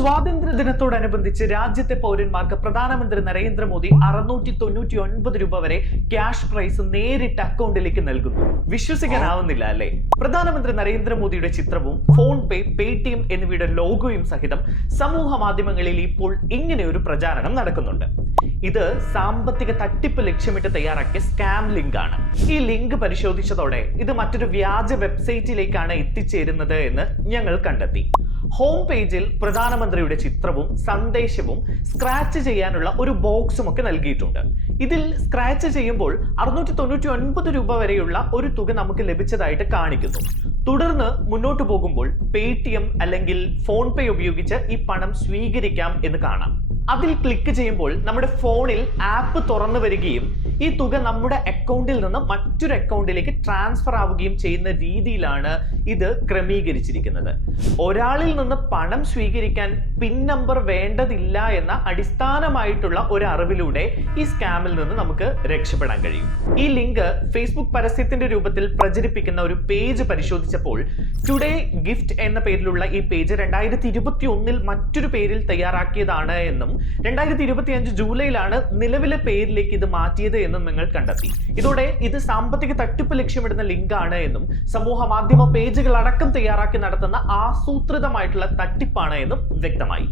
സ്വാതന്ത്ര്യ ദിനത്തോടനുബന്ധിച്ച് രാജ്യത്തെ പൗരന്മാർക്ക് പ്രധാനമന്ത്രി നരേന്ദ്രമോദി അറുന്നൂറ്റി തൊണ്ണൂറ്റി ഒൻപത് രൂപ വരെ ക്യാഷ് പ്രൈസ് നേരിട്ട് അക്കൗണ്ടിലേക്ക് നൽകുന്നു. വിശ്വസിക്കാനാവുന്നില്ല അല്ലേ? പ്രധാനമന്ത്രി നരേന്ദ്രമോദിയുടെ ചിത്രവും ഫോൺ പേ പേടിഎം എന്നിവയുടെ ലോഗോയും സഹിതം സമൂഹ മാധ്യമങ്ങളിൽ ഇപ്പോൾ ഇങ്ങനെ ഒരു പ്രചാരണം നടക്കുന്നുണ്ട്. ഇത് സാമ്പത്തിക തട്ടിപ്പ് ലക്ഷ്യമിട്ട് തയ്യാറാക്കിയ സ്കാം ലിങ്ക് ആണ് ഈ ലിങ്ക് പരിശോധിച്ചതോടെ ഇത് മറ്റൊരു വ്യാജ വെബ്സൈറ്റിലേക്കാണ് എത്തിച്ചേരുന്നത് എന്ന് ഞങ്ങൾ കണ്ടെത്തി. ഹോം പേജിൽ പ്രധാനമന്ത്രിയുടെ ചിത്രവും സന്ദേശവും സ്ക്രാച്ച് ചെയ്യാനുള്ള ഒരു ബോക്സും ഒക്കെ നൽകിയിട്ടുണ്ട്. ഇതിൽ സ്ക്രാച്ച് ചെയ്യുമ്പോൾ അറുന്നൂറ്റി തൊണ്ണൂറ്റി ഒൻപത് രൂപ വരെയുള്ള ഒരു തുക നമുക്ക് ലഭിച്ചതായിട്ട് കാണിക്കുന്നു. തുടർന്ന് മുന്നോട്ട് പോകുമ്പോൾ പേടിഎം അല്ലെങ്കിൽ ഫോൺ പേ ഉപയോഗിച്ച് ഈ പണം സ്വീകരിക്കാം എന്ന് കാണാം. അതിൽ ക്ലിക്ക് ചെയ്യുമ്പോൾ നമ്മുടെ ഫോണിൽ ആപ്പ് തുറന്നു വരികയും ഈ തുക നമ്മുടെ അക്കൗണ്ടിൽ നിന്ന് മറ്റൊരു അക്കൗണ്ടിലേക്ക് ട്രാൻസ്ഫർ ആവുകയും ചെയ്യുന്ന രീതിയിലാണ് ഇത് ക്രമീകരിച്ചിരിക്കുന്നത്. ഒരാളിൽ നിന്ന് പണം സ്വീകരിക്കാൻ പിൻ നമ്പർ വേണ്ടതില്ല എന്ന അടിസ്ഥാനമായിട്ടുള്ള ഒരു അറിവിലൂടെ ഈ സ്കാമിൽ നിന്ന് നമുക്ക് രക്ഷപ്പെടാൻ കഴിയും. ഈ ലിങ്ക് ഫേസ്ബുക്ക് പരസ്യത്തിന്റെ രൂപത്തിൽ പ്രചരിപ്പിക്കുന്ന ഒരു പേജ് പരിശോധിച്ചപ്പോൾ ടുഡേ ഗിഫ്റ്റ് എന്ന പേരിലുള്ള ഈ പേജ് രണ്ടായിരത്തി ഇരുപത്തി ഒന്നിൽ മറ്റൊരു പേരിൽ തയ്യാറാക്കിയതാണ് എന്നും രണ്ടായിരത്തി ഇരുപത്തി അഞ്ച് ജൂലൈയിലാണ് നിലവിലെ പേരിലേക്ക് ഇത് മാറ്റിയത് എന്നും നിങ്ങൾ കണ്ടെത്തി. ഇതോടെ ഇത് സാമ്പത്തിക തട്ടിപ്പ് ലക്ഷ്യമിടുന്ന ലിങ്ക് ആണ് എന്നും സമൂഹ മാധ്യമ പേജുകൾ അടക്കം തയ്യാറാക്കി നടത്തുന്ന ആസൂത്രിതമായിട്ടുള്ള തട്ടിപ്പാണ് എന്നും വ്യക്തമായി.